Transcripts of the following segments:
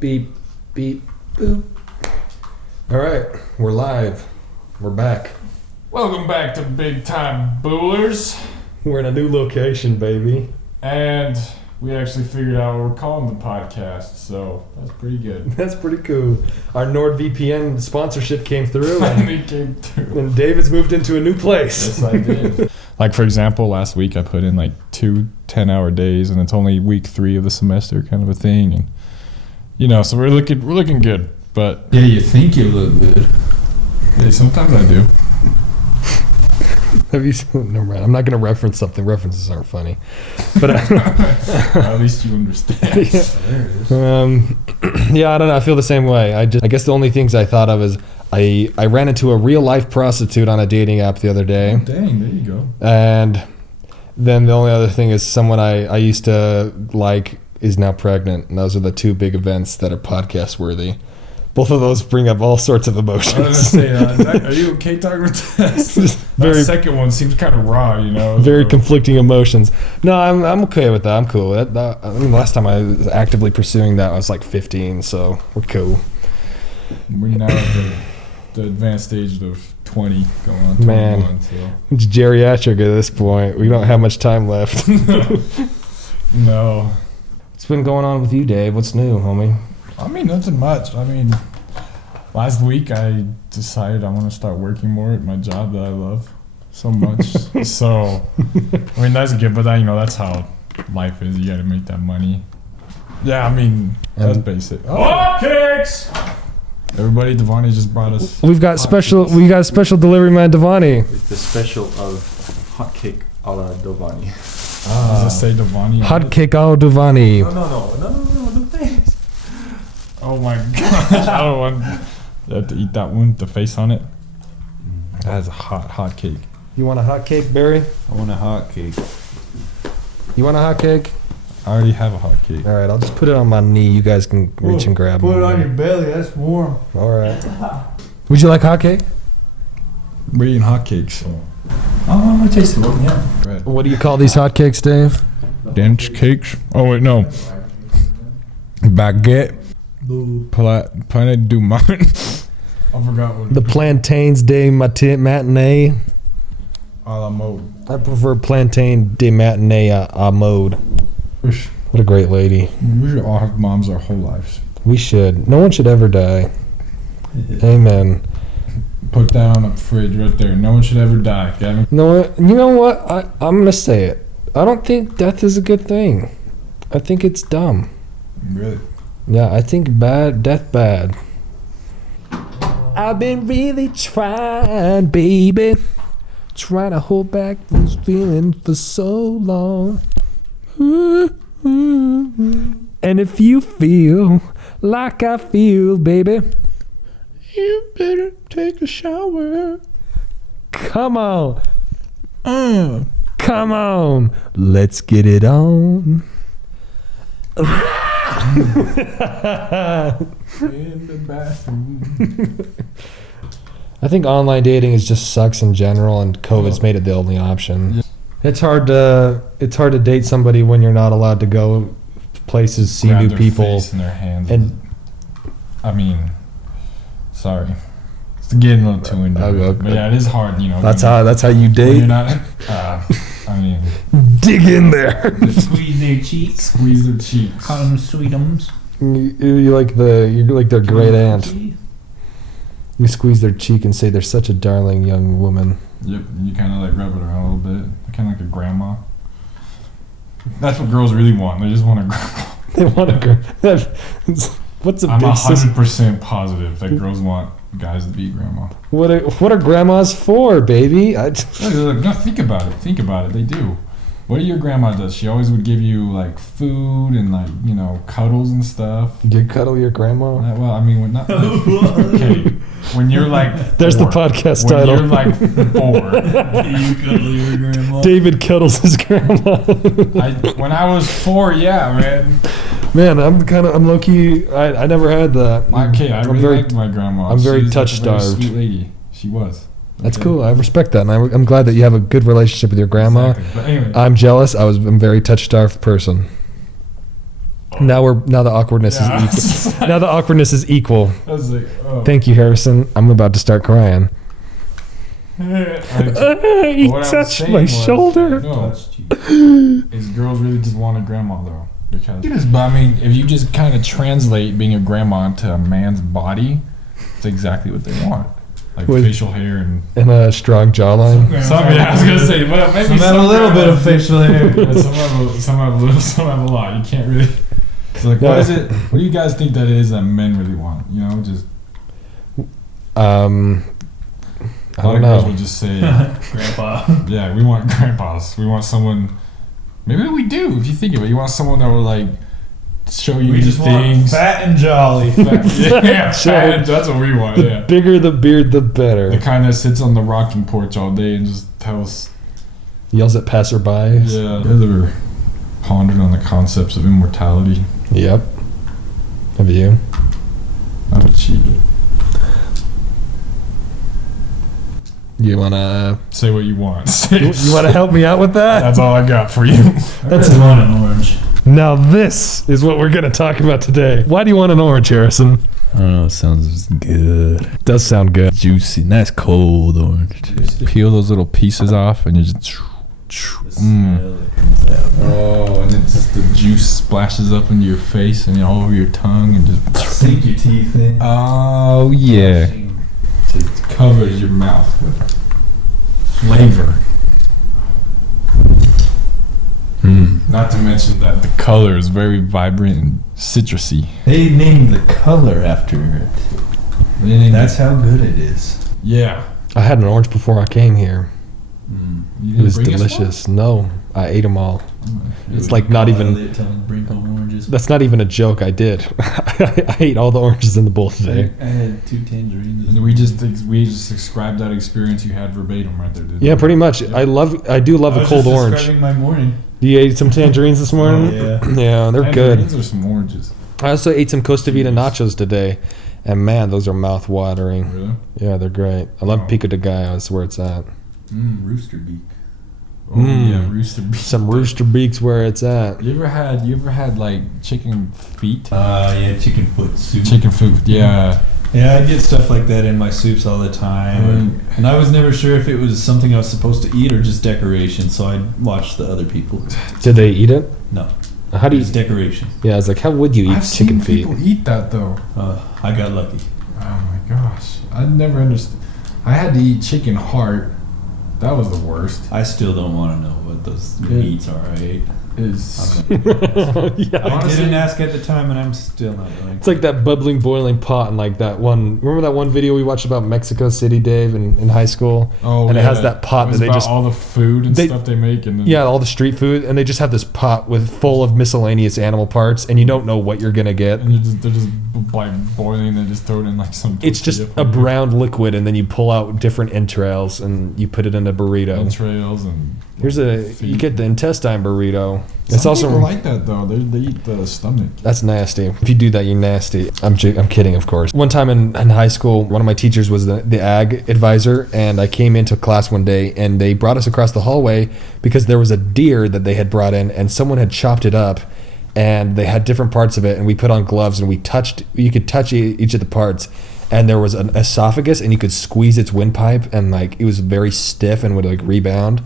beep, beep, boop. All right, we're live. We're back. Welcome back to Big Time Boolers. We're in a new location, baby. And we actually figured out what we're calling the podcast, so that's pretty good. That's pretty cool. Our NordVPN sponsorship came through. Finally came through. And David's moved into a new place. Yes, I did. Like, for example, last week I put in like 2 10-hour days, and it's only week 3 of the semester kind of a thing. And, you know, so we're looking good. But yeah, you think you look good. Yeah, sometimes I do. Have you? Never mind. I'm not going to reference something. References aren't funny. But at least you understand. Yeah. There it is. Yeah, I don't know. I feel the same way. I guess the only things I thought of is I ran into a real life prostitute on a dating app the other day. Oh, dang, there you go. And then the only other thing is someone I used to like is now pregnant. And those are the 2 big events that are podcast worthy. Both of those bring up all sorts of emotions. I was going to say, are you okay talking about that? The second one seems kind of raw, you know. Very conflicting emotions. No, I'm okay with that. I'm cool with that. I mean, last time I was actively pursuing that, I was like 15, so we're cool. We're now at the advanced stage of 20, going on 21. Man, so. It's geriatric at this point. We don't have much time left. No. What's been going on with you, Dave? What's new, homie? I mean, nothing much. I mean, last week I decided I want to start working more at my job that I love so much. So, I mean, that's good, but that, you know, that's how life is. You got to make that money. Yeah, I mean, that's basic. Hot cakes! Everybody, Devani just brought us. We got special delivery man Devani. It's the special of hot cake a la Dovani. Does it say Devani? Hot cake au Devani. No, the face. Oh my gosh, I don't want. You have to eat that one with the face on it. That is a hot cake. You want a hot cake, Barry? I want a hot cake. You want a hot cake? I already have a hot cake. All right, I'll just put it on my knee. You guys can reach and grab Put it. it on your belly, that's warm. All right. Would you like hot cake? We're eating hot cakes. Oh, I taste it. Yeah. Go ahead. What do you call these hot cakes, Dave? Dench cakes? Oh wait, no. Baguette. Planet du Monde. I forgot what. The plantains de matinee. A la mode. I prefer plantain de matinee à mode. What a great lady. We should all have moms our whole lives. We should. No one should ever die. Amen. Put that on the fridge right there. No one should ever die, Gavin. You know what? I'm going to say it. I don't think death is a good thing. I think it's dumb. Really? Yeah, I think death bad. I've been really trying, baby. Trying to hold back this feeling for so long. And if you feel like I feel, baby, you better take a shower. Come on. Come on. Let's get it on. In the bathroom. I think online dating just sucks in general, and COVID's made it the only option. Yeah. It's hard to date somebody when you're not allowed to go places, see Grab new their people, face in their hands. and I mean, sorry, it's getting a little too into it. But yeah, it is hard, you know. That's how you date. You're not. I mean, dig in there. Squeeze their cheeks. Squeeze their cheeks. Call them sweetums. You're like their great aunt. You squeeze their cheek and say they're such a darling young woman. Yep, you kind of like rub it around a little bit, kind of like a grandma. That's what girls really want. They just want a grandma. They want a grandma. What's a I'm big 100% positive that girls want guys to be grandma. What are grandmas for, baby? No, think about it. Think about it. They do. What do your grandma does? She always would give you like food and like, you know, cuddles and stuff. You cuddle your grandma? Well, I mean, not like, okay. When you're like 4, there's the podcast title. When you're like 4. You cuddle your grandma. David cuddles his grandma. When I was 4, yeah, man. Man, I'm low key. I never had that. Okay, I really liked my grandma. I'm very She was touch a very starved. sweet lady. She was. That's cool. I respect that, and I'm glad that you have a good relationship with your grandma. Exactly. But anyway, I'm jealous. I'm a very touch starved person. Now the awkwardness Yeah. is equal. Now the awkwardness is equal. I was like, oh. Thank you, Harrison. I'm about to start crying. He What I was touched saying my was, shoulder. no, is girls really just want a grandma though? Because but I mean, if you just kind of translate being a grandma to a man's body, it's exactly what they want, like With- facial hair and. And a strong jawline. Some, yeah, I was gonna say, well, maybe Some have a little bit of facial hair. Yeah, some have a little, some have a lot. You can't really. It's like, what Yeah. is it? What do you guys think that is that men really want? You know, just I a lot don't of girls know. would just say, Grandpa. yeah, we want grandpas. We want someone. Maybe we do. If you think of it, you want someone that will like show you We these just want things. fat and jolly. Yeah, So, fat, that's what we want. The Yeah, bigger the beard, the better. the kind that sits on the rocking porch all day and just tells. Yells at passerbys. Yeah, you guys ever pondered on the concepts of immortality? Yep. Have you? Not a cheater. You wanna Say what you want. you wanna help me out with that? That's all I got for you. That's I want an orange. Now this is what we're gonna talk about today. Why do you want an orange, Harrison? I don't know. It sounds good. Does sound good. Juicy. Nice cold orange. Too. Peel those little pieces off and you just. Oh, and then just the juice splashes up into your face and all over your tongue and just. Sink your teeth in. Oh yeah. Just covers your mouth with flavor. Not to mention that the color is very vibrant and citrusy. They named the color after it. That's how good it is. Yeah. I had an orange before I came here. You It didn't was bring us delicious. No, I ate them all. one? It's like not even. Bring home oranges. That's not even a joke. I did. I ate all the oranges in the bowl today. I had 2 tangerines. And we just described that experience you had verbatim right there. Didn't Yeah, we? pretty much. Yeah. I do love a cold orange. Describing my morning. You ate some tangerines this morning? Yeah. Yeah, they're good. Tangerines or some oranges. I also ate some Costa Vida nachos today, and man, those are mouth watering. Really? Yeah, they're great. I love Oh. Pico de Gallo. That's where it's at. Rooster beak. Oh Mm. yeah, rooster beef. Some Rooster Beaks where it's at. You ever had like chicken feet? Yeah, chicken foot soup. Chicken food. Yeah. Yeah, I get stuff like that in my soups all the time. And I was never sure if it was something I was supposed to eat or just decoration, so I watched the other people. Did they eat it? No, How do you? it's decoration. Yeah, I was like, how would you eat I've chicken seen feet? people eat that though. I got lucky. Oh my gosh, I never understood. I had to eat chicken heart. That was the worst. I still don't want to know what those Yeah. meats are I ate. Is I'm not- Yeah. I Honestly- didn't ask at the time, and I'm still not going. It's like that bubbling, boiling pot, and like that one. Remember that one video we watched about Mexico City, Dave, in high school? oh, And it yeah, has that pot it was that they about just- all the food and they- stuff they make, and then Yeah, all the street food, and they just have this pot with full of miscellaneous animal parts, and you don't know what you're gonna get. and they're just like boiling and just throw it in like some. It's just tortilla a from brown liquid, and then you pull out different entrails, and you put it in a burrito. entrails and. Here's you feet. get the intestine burrito. Some It's also people like that though. They eat the stomach. That's nasty. If you do that, you're nasty. I'm kidding, of course. One time in high school, one of my teachers was the ag advisor, and I came into class one day, and they brought us across the hallway because there was a deer that they had brought in, and someone had chopped it up, and they had different parts of it, and we put on gloves, and you could touch each of the parts, and there was an esophagus, and you could squeeze its windpipe, and like it was very stiff and would like rebound.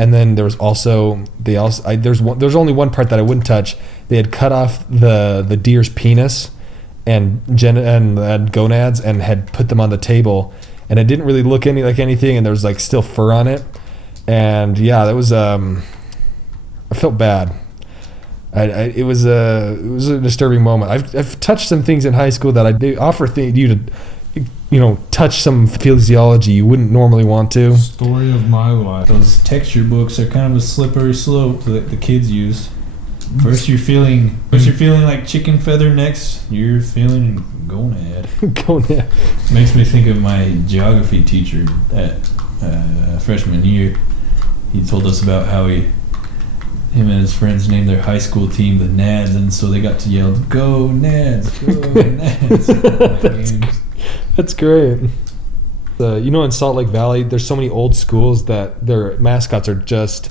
And then there was also there's only one part that I wouldn't touch. They had cut off the deer's penis and gonads and had put them on the table, and it didn't really look like anything, and there was like still fur on it, and yeah, that was I felt bad. It was a disturbing moment. I've touched some things in high school that they offer you to. Touch some physiology you wouldn't normally want to. Story of my life. Those texture books are kind of a slippery slope that the kids use. First you're feeling like chicken feather. Next you're feeling gonad. Gonad. Makes me think of my geography teacher at freshman year. He told us about how him and his friends named their high school team the Nads, and so they got to yell, "Go Nads, go Nads!" That's great. In Salt Lake Valley, there's so many old schools that their mascots are just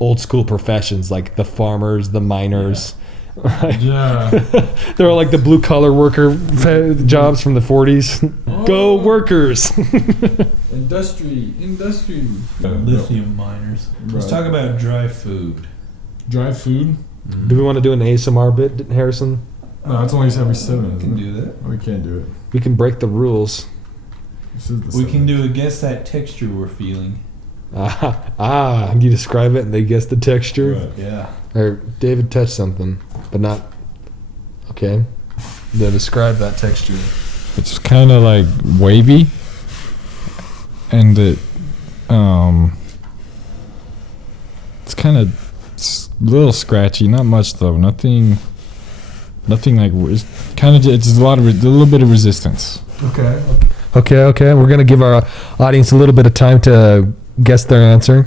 old school professions, like the farmers, the miners. Yeah. They're all like the blue collar worker jobs from the 40s. Go workers. Industry. Lithium miners. Let's talk about dry food. Dry food? Do we want to do an ASMR bit, Harrison? No, it's only every 7. We can do that. We can't do it. We can break the rules. This is the We can 7th. do a guess that texture we're feeling. You describe it and they guess the texture. Right. Yeah. Or David touched something, but not. Okay. Then describe that texture. It's kind of like wavy, and it's kind of a little scratchy. Not much though. Nothing like it's kind of. It's a little bit of resistance. Okay. We're gonna give our audience a little bit of time to guess their answer.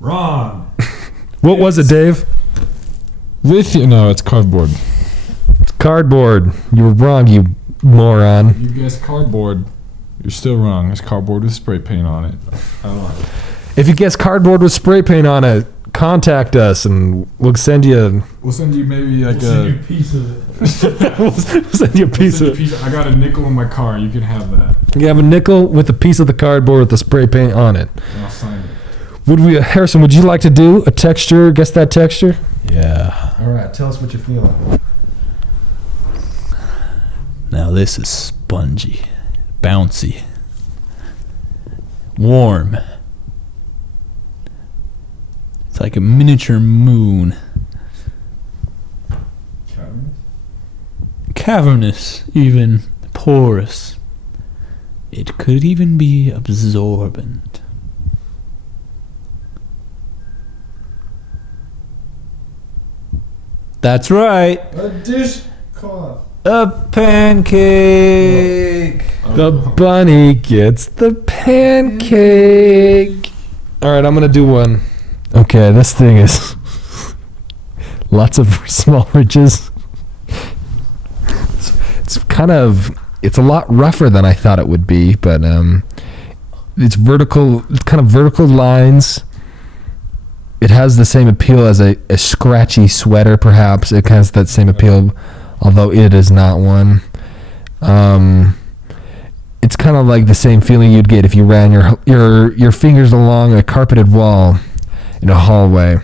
Wrong. What was it, Dave? Lithium? No, it's cardboard. It's cardboard. You were wrong, you moron. You guessed cardboard. You're still wrong. It's cardboard with spray paint on it. If you guess cardboard with spray paint on it, contact us and we'll send you. We'll send you maybe like We'll send you a piece of it. We'll send you a piece of. I got a nickel in my car. You can have that. You have a nickel with a piece of the cardboard with the spray paint on it. And I'll sign it. Harrison, would you like to do a texture? Guess that texture? Yeah. All right, tell us what you're feeling. Now this is spongy, bouncy, warm. It's like a miniature moon. Cavernous, even porous. It could even be absorbent. That's right. A dishcloth. A pancake. The bunny gets the pancake. All right, I'm going to do one. Okay, this thing is lots of small ridges. It's a lot rougher than I thought it would be, but it's vertical, kind of vertical lines. It has the same appeal as a scratchy sweater, perhaps. It has that same appeal, although it is not one. It's kind of like the same feeling you'd get if you ran your fingers along a carpeted wall in a hallway.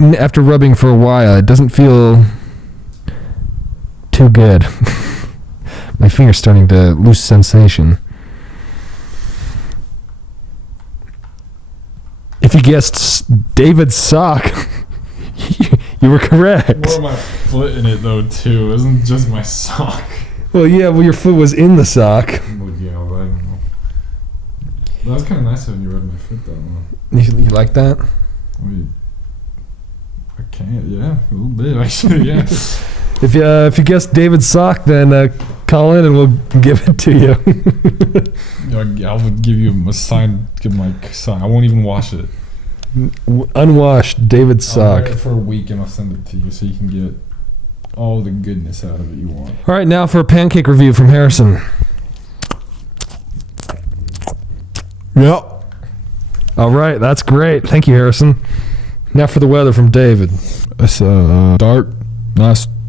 After rubbing for a while, it doesn't feel too good. My finger's starting to lose sensation. If you guessed David's sock, you were correct. More of my foot in it though too. It wasn't just my sock. Well, yeah, your foot was in the sock. Well, yeah, but I don't know. That was kind of nice when you rubbed my foot though. You like that? I mean, I can't. Yeah, a little bit actually. Yeah. If you guessed David's sock, then call in and we'll give it to you. I would give you a sign. Give my sign. I won't even wash it. Unwashed David's I'll wear sock. it for a week and I'll send it to you so you can get all the goodness out of it you want. All right, now for a pancake review from Harrison. Yep. All right, that's great. Thank you, Harrison. Now for the weather from David. It's dark,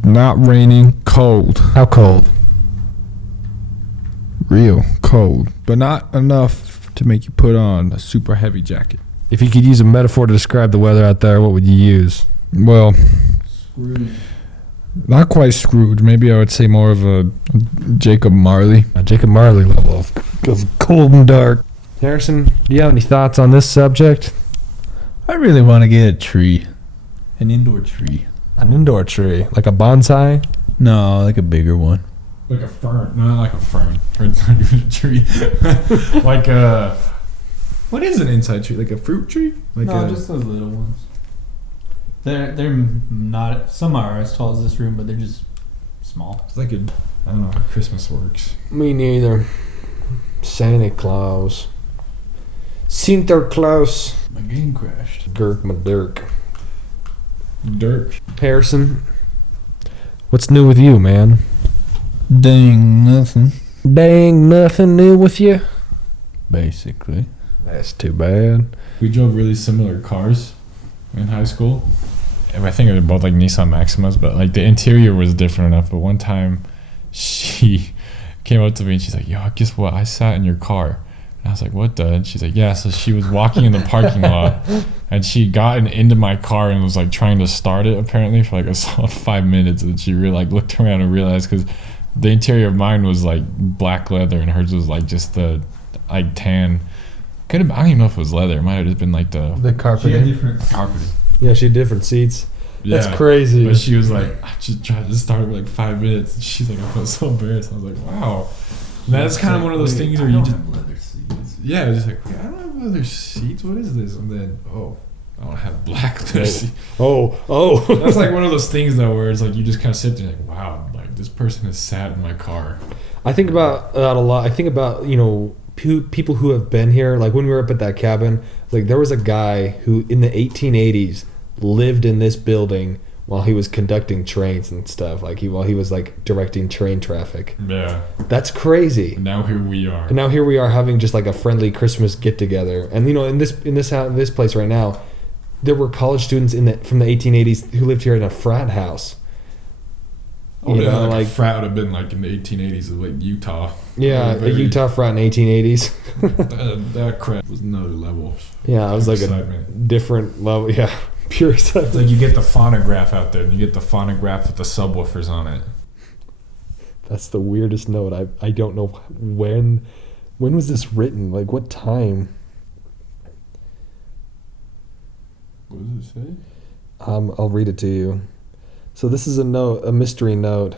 not raining, cold. How cold? Real cold, but not enough to make you put on a super heavy jacket. If you could use a metaphor to describe the weather out there, what would you use? Well, not quite Scrooge. Maybe I would say more of a Jacob Marley. A Jacob Marley level of cold and dark. Harrison, do you have any thoughts on this subject? I really want to get a tree. An indoor tree. An indoor tree, like a bonsai? No, like a bigger one. Like a fern. No, not like a fern. Fern's not even a tree. Like a... What is an inside tree? Like a fruit tree? Like just those little ones. They're not. Some are as tall as this room, but they're just small. It's like a... I don't know how Christmas works. Me neither. Santa Claus. Santa Claus. My game crashed. Girk my dirk. Dirk. Harrison, what's new with you, man? Dang, nothing. Dang, nothing new with you? Basically. That's too bad. We drove really similar cars. in high school. And I think it was both like Nissan Maximas, but like the interior was different enough. But one time, she came up to me and she's like, "Yo, guess what? I sat in your car." And I was like, "What the?" And she's like, "Yeah." So she was walking in the parking lot, and she got into my car and was like trying to start it apparently for like a solid 5 minutes. And she really like looked around and realized, because the interior of mine was like black leather and hers was like just the like tan. Could have, I don't even know if it was leather. It might have just been like the carpeting. different carpeting. Yeah, she had different seats. Yeah, that's crazy. But she was like, I just tried to start it for like 5 minutes. And she's like, I felt so embarrassed. I was like, wow. And that's kind of one of those things where you just have leather seats. yeah, just like, I don't have leather seats. What is this? And then I don't have black leather seats. Oh. That's like one of those things though, where it's like you just kind of sit there like, wow, like this person has sat in my car. I think about that a lot. I think about, people who have been here. Like when we were up at that cabin, like there was a guy who in the 1880s lived in this building while he was conducting trains and stuff. Like while he was like directing train traffic. Yeah. That's crazy. And now here we are. And now here we are having just like a friendly Christmas get together. And in this place right now, there were college students from the 1880s who lived here in a frat house. A frat would have been like in the 1880s of like Utah. Yeah, a Utah frat in 1880s. that crap was another level. Yeah, it was like excitement. A different level. Yeah, pure excitement. It's like you get the phonograph out there, and you get the phonograph with the subwoofers on it. That's the weirdest note. I don't know when was this written? Like what time? What does it say? I'll read it to you. So this is a mystery note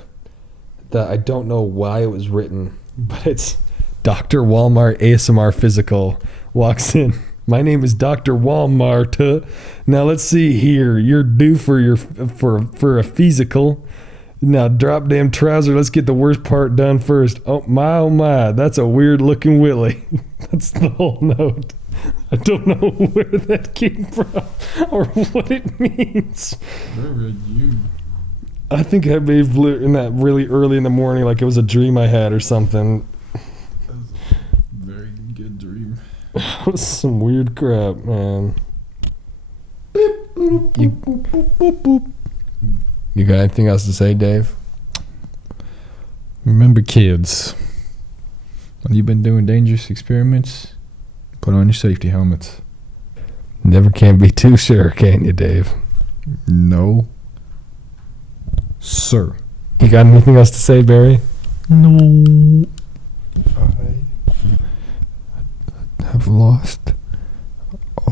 that I don't know why it was written, but it's Dr. Walmart ASMR Physical walks in. My name is Dr. Walmart. Now let's see here. You're due for a physical. Now drop damn trouser. Let's get the worst part done first. Oh my, that's a weird looking Willie. That's the whole note. I don't know where that came from or what it means. Where read you? I think I may have in that really early in the morning, like it was a dream I had or something. That was a very good dream. It was some weird crap, man. You got anything else to say, Dave? Remember, kids, when you've been doing dangerous experiments, put on your safety helmets. Never can be too sure, can you, Dave? No, sir. You got anything else to say, Barry? No. I have lost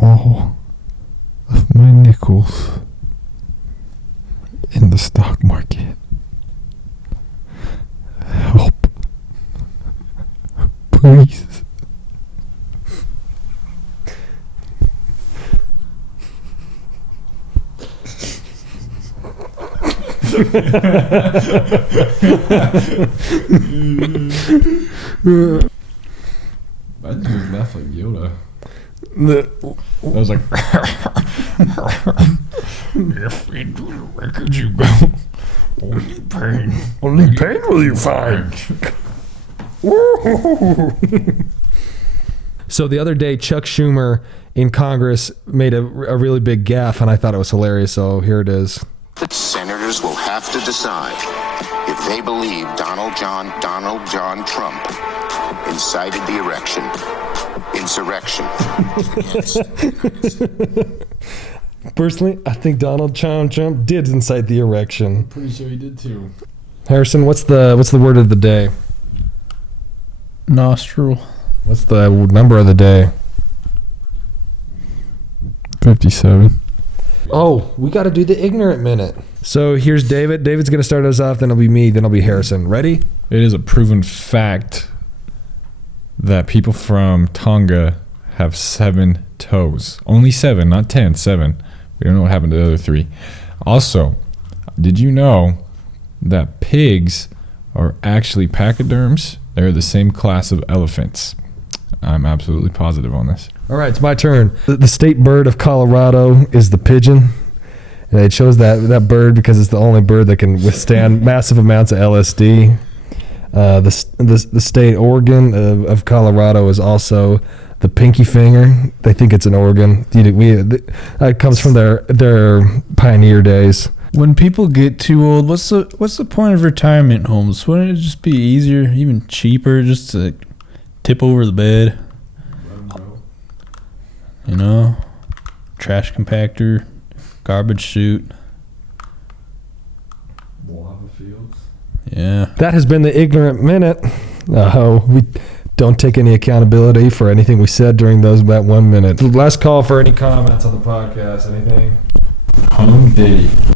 all of my nickels in the stock market. Help. Please. I just laugh like Yoda. I was like, If where could you go? Only pain will you find. So the other day, Chuck Schumer in Congress made a really big gaffe, and I thought it was hilarious, so here it is. The senators will have to decide if they believe Donald John Trump incited the insurrection against. Personally, I think Donald Trump did incite the erection. pretty sure he did too. Harrison, what's the word of the day? Nostril. What's the number of the day? 57. Oh, we got to do the ignorant minute. So here's David. David's going to start us off, then it'll be me, then it'll be Harrison. Ready? It is a proven fact that people from Tonga have 7 toes. Only 7, not 10, 7. We don't know what happened to the other 3. Also, did you know that pigs are actually pachyderms? They're the same class of elephants. I'm absolutely positive on this. All right, it's my turn. The state bird of Colorado is the pigeon. And they chose that bird because it's the only bird that can withstand massive amounts of LSD. The state organ of Colorado is also the pinky finger. They think it's an organ. It comes from their pioneer days. When people get too old, what's the point of retirement homes? Wouldn't it just be easier, even cheaper, just to tip over the bed? You know, trash compactor, garbage chute. Lava fields. Yeah. That has been the Ignorant Minute. We don't take any accountability for anything we said during that 1 minute. Last call for any comments on the podcast. Anything? Home Diddy.